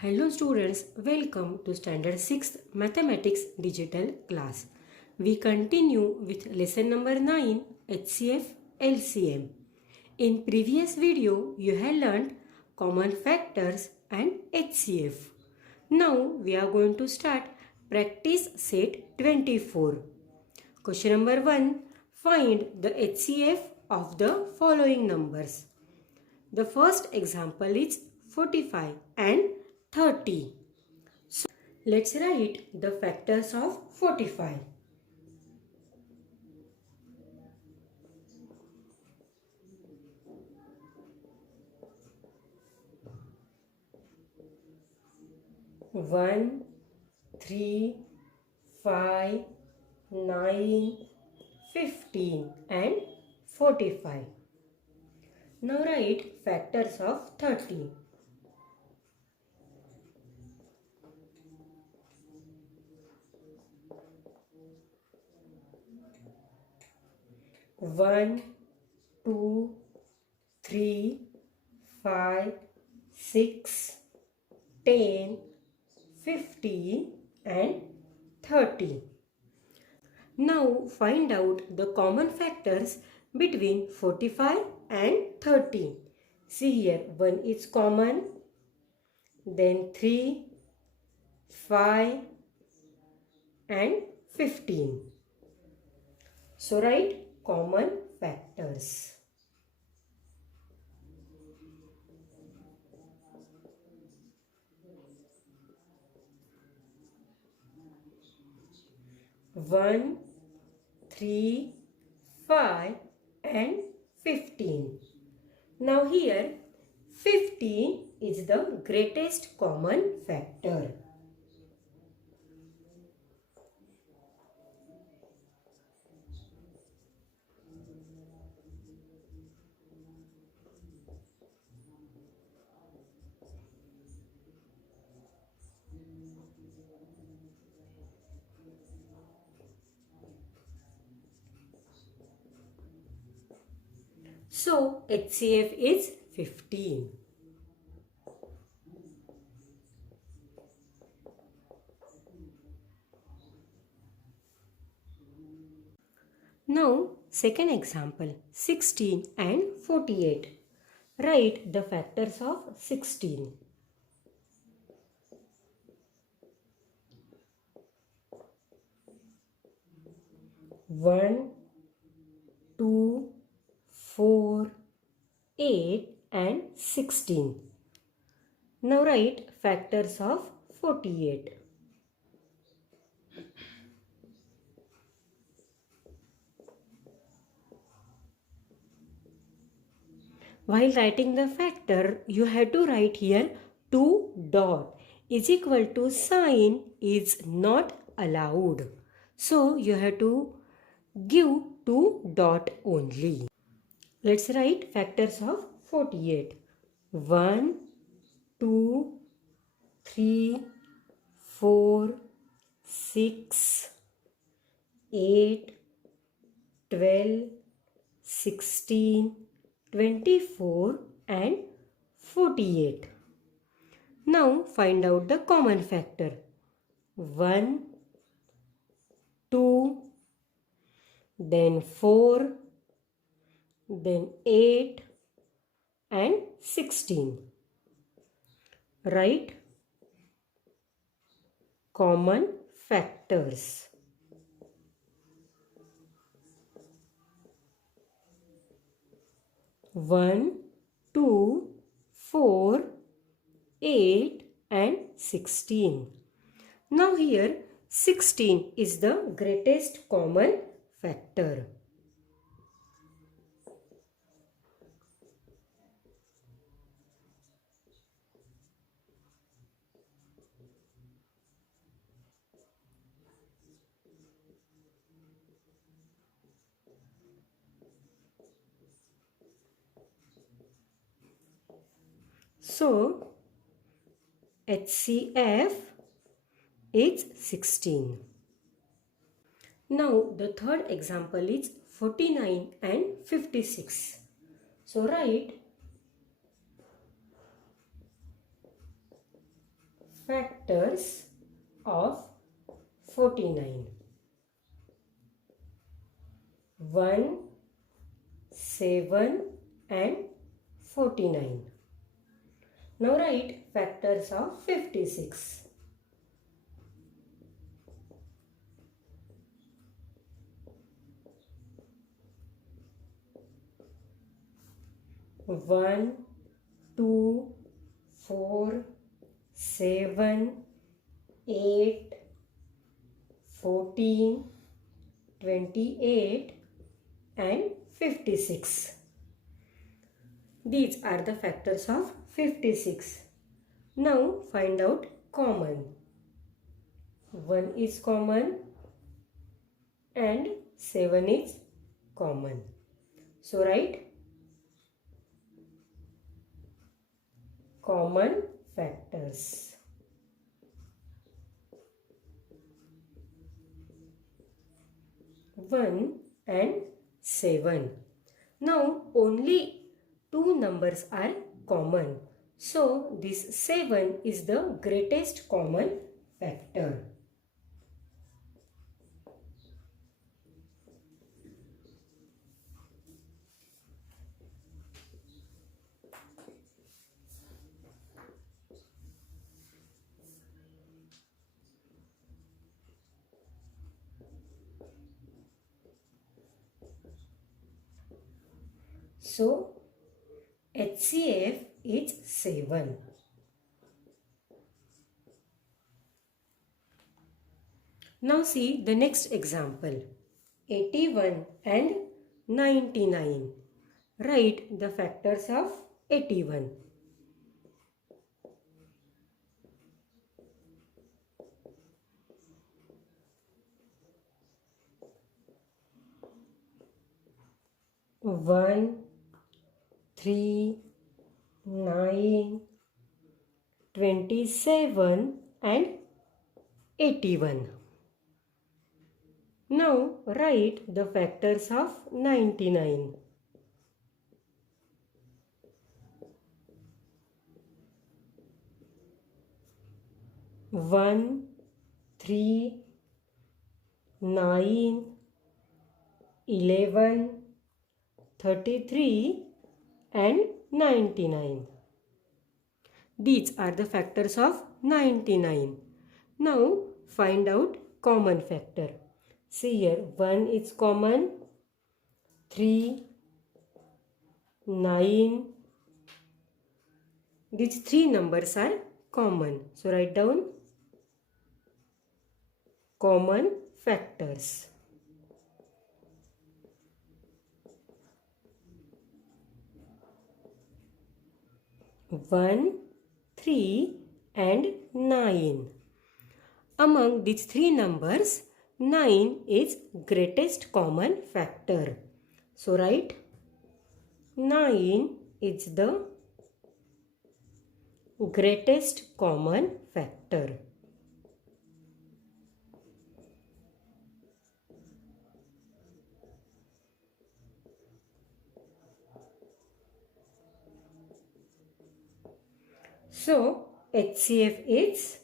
Hello students, welcome to Standard 6 Mathematics Digital class. We continue with lesson number 9 HCF LCM. In previous video, you have learned common factors and HCF. Now we are going to start practice set 24. Question number 1. Find the HCF of the following numbers. The first example is 45 and 30. So let's write the factors of 45. One, 3, 5, 9, 15 and 45. Now write factors of 30. 1, 2, 3, 5, 6, 10, 15 and 30. Now find out the common factors between 45 and 30. See here, 1 is common, then 3, 5 and 15. So write common factors. One, 3, 5 and 15. Now here 15 is the greatest common factor. So HCF is 15. Now second example, 16 and 48. Write the factors of 16. 1, 2, 4, 8 and 16. Now write factors of 48. While writing the factor, you have to write here 2 dot is equal to sign is not allowed. So you have to give 2 dot only. Let's write factors of 48. 1, 2, 3, 4, 6, 8, 12, 16, 24 and 48. Now find out the common factor. 1, 2, then 4, then 8 and 16. Write common factors. One, 2, 4, 8 and 16. Now here 16 is the greatest common factor. So HCF is 16. Now the third example is 49 and 56. So write factors of 49. 1, 7 and 49. Now write factors of 56. 1, 2, 4, 7, 8, 14, 28 and 56. These are the factors of 56. Now find out common. 1 is common and 7 is common. So write common factors. 1 and 7. Now only two numbers are common. So this 7 is the greatest common factor. So HCF is 7. Now see the next example. 81 and 99. Write the factors of 81. 1, 3, 9, 27 and 81. Now write the factors of 99. 1, 3, 9, 11, 33 and 99. These are the factors of 99. Now find out common factor. See here, 1 is common, 3, 9. These three numbers are common. So write down common factors. 1, 3 and 9. Among these three numbers, 9 is greatest common factor. So write 9 is the greatest common factor. So HCF is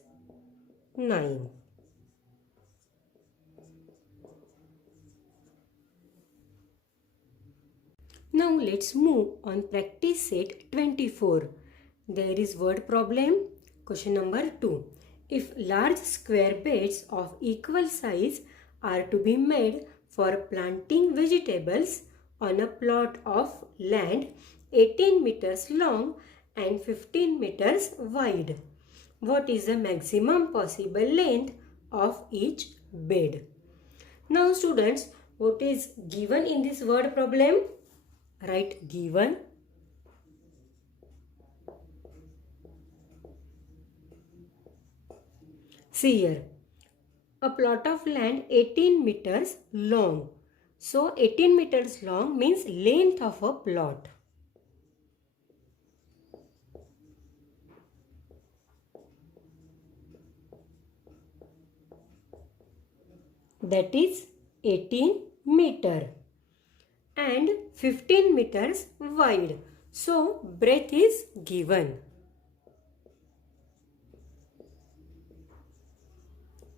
9. Now let's move on practice set 24. There is word problem. Question number 2. If large square beds of equal size are to be made for planting vegetables on a plot of land 18 meters long and 15 meters wide, what is the maximum possible length of each bed? Now students, what is given in this word problem? Write given. See here, a plot of land 18 meters long. So 18 meters long means length of a plot. That is 18 meter and 15 meters wide. So breadth is given.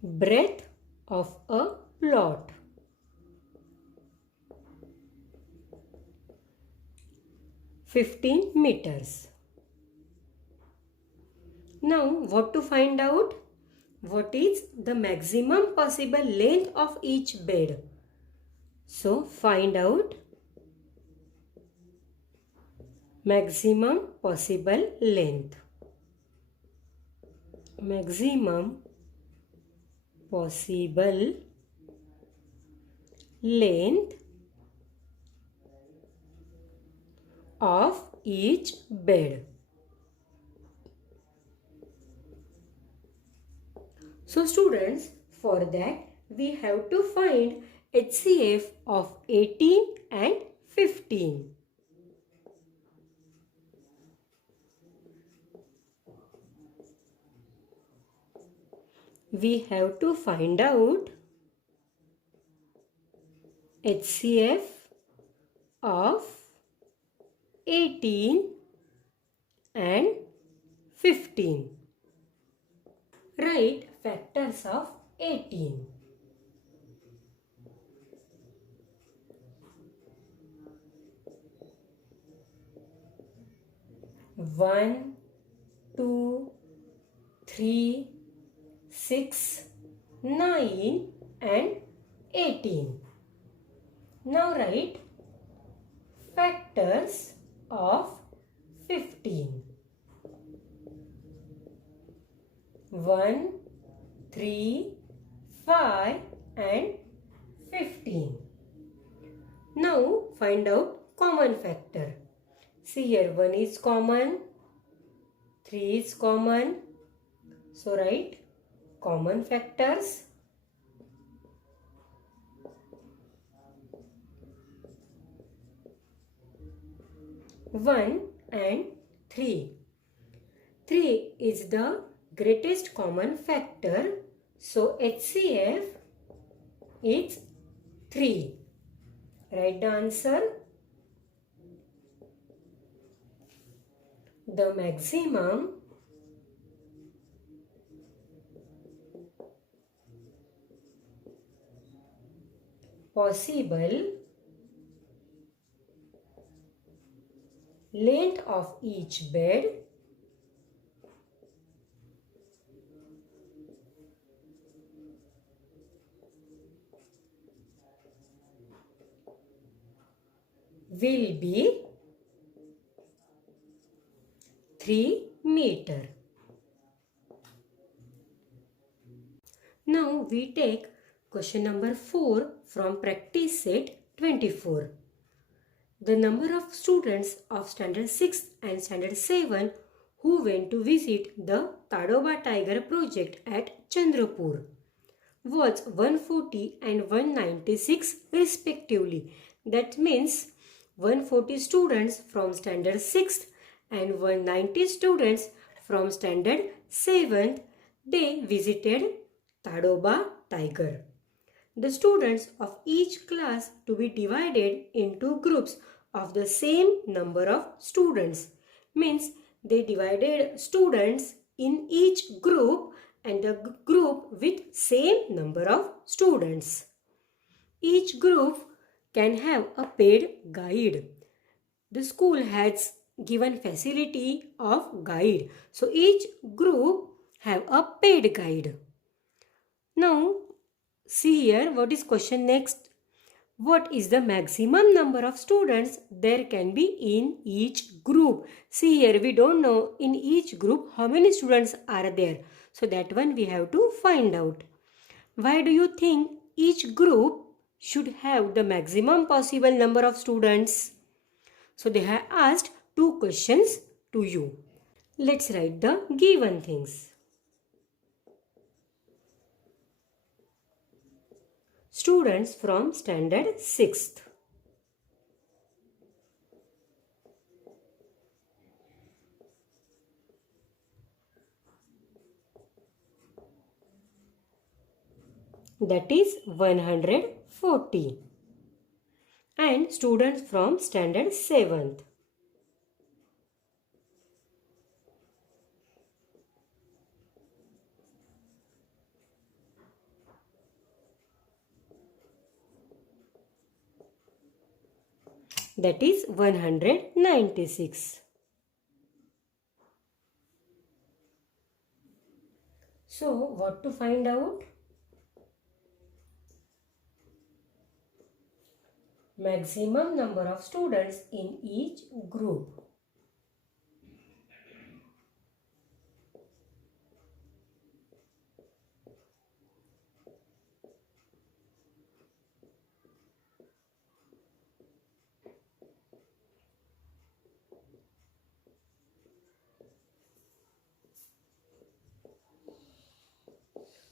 Breadth of a plot. (15 meters). Now what to find out? What is the maximum possible length of each bed? So find out maximum possible length. Maximum possible length of each bed. So students, for that we have to find HCF of 18 and 15. We have to find out HCF of 18 and 15. Write factors of 18. One, 2, 3, 6, 9 and 18. Now write factors of 15. 1, 3, 5 and 15. Now find out common factor. See here, 1 is common, 3 is common. So write common factors. 1 and 3. 3 is the greatest common factor. So HCF is 3. Write the answer. The maximum possible length of each bed will be 3 meters. Now we take question number 4 from practice set 24. The number of students of standard 6 and standard 7 who went to visit the Tadoba Tiger project at Chandrapur was 140 and 196 respectively. That means 140 students from standard 6th and 190 students from standard 7th, they visited Tadoba Tiger. The students of each class to be divided into groups of the same number of students. Means they divided students in each group and the group with same number of students. Each group can have a paid guide. The school has given facility of guide. So each group have a paid guide. Now see here what is question next. What is the maximum number of students there can be in each group? See here we don't know in each group how many students are there. So that one we have to find out. Why do you think each group should have the maximum possible number of students? So they have asked 2 questions to you. Let's write the given things. Students from standard 6th. That is 140. And students from standard 7th. that is 196. So what to find out? Maximum number of students in each group.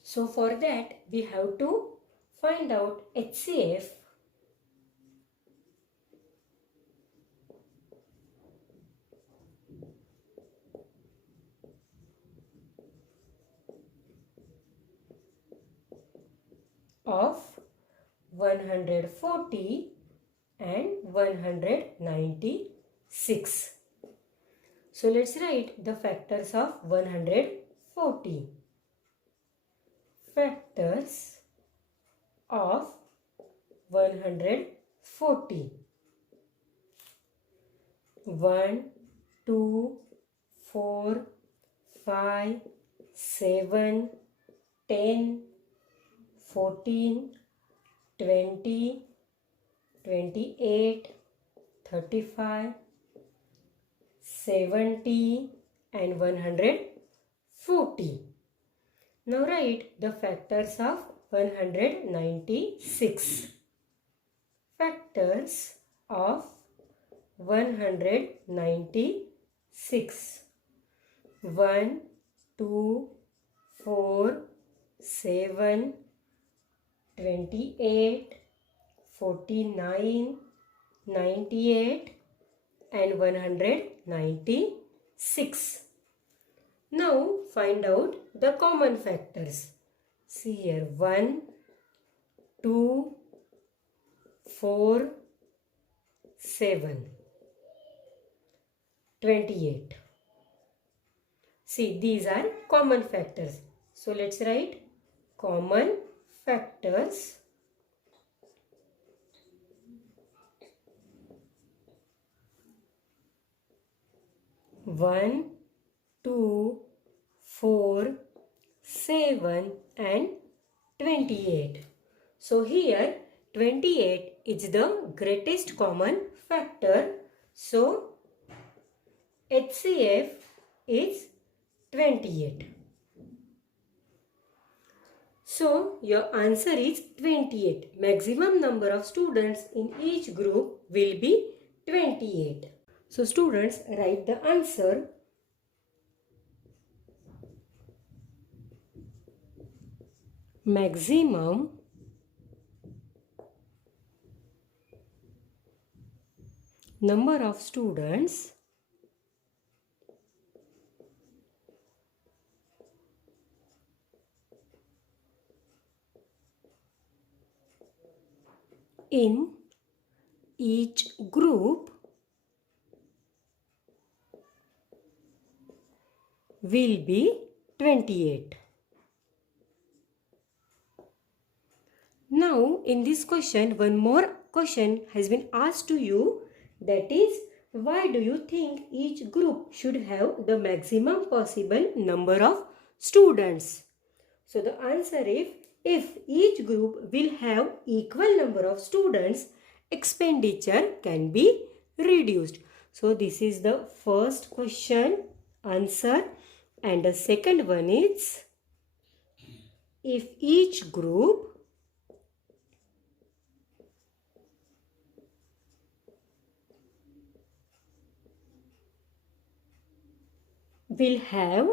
So for that we have to find out HCF of 140 and 196. So let's write the factors of 140. Factors of 140. 1, 2, 4, 5, 7, 10, 14, 20, 28, 35, 70 and 140. Now write the factors of 196. Factors of 196. 1, 2, 4, 7, 28, 49, 98 and 196. Now find out the common factors. See here 1, 2, 4, 7, 28. See, these are common factors. So let's write common factors. One, 2, 4, 7 and 28. So here 28 is the greatest common factor. So HCF is 28. So your answer is 28. Maximum number of students in each group will be 28. So students, write the answer. Maximum number of students in each group will be 28. Now in this question, one more question has been asked to you, that is, why do you think each group should have the maximum possible number of students? So the answer is, if each group will have equal number of students, expenditure can be reduced. So this is the first question answer, and the second one is, if each group will have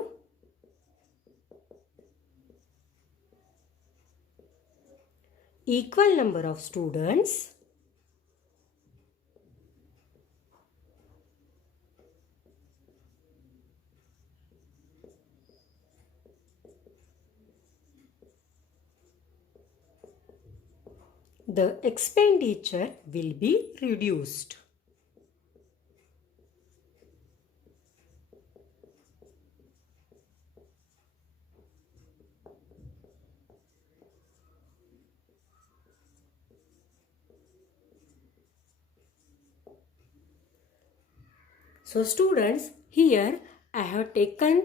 equal number of students, the expenditure will be reduced. So students, here I have taken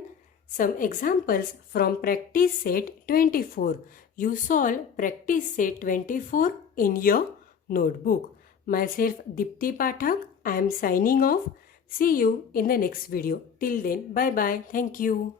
some examples from practice set 24. You solve practice set 24 in your notebook. Myself Dipti Pathak, I am signing off. See you in the next video. Till then, bye bye. Thank you.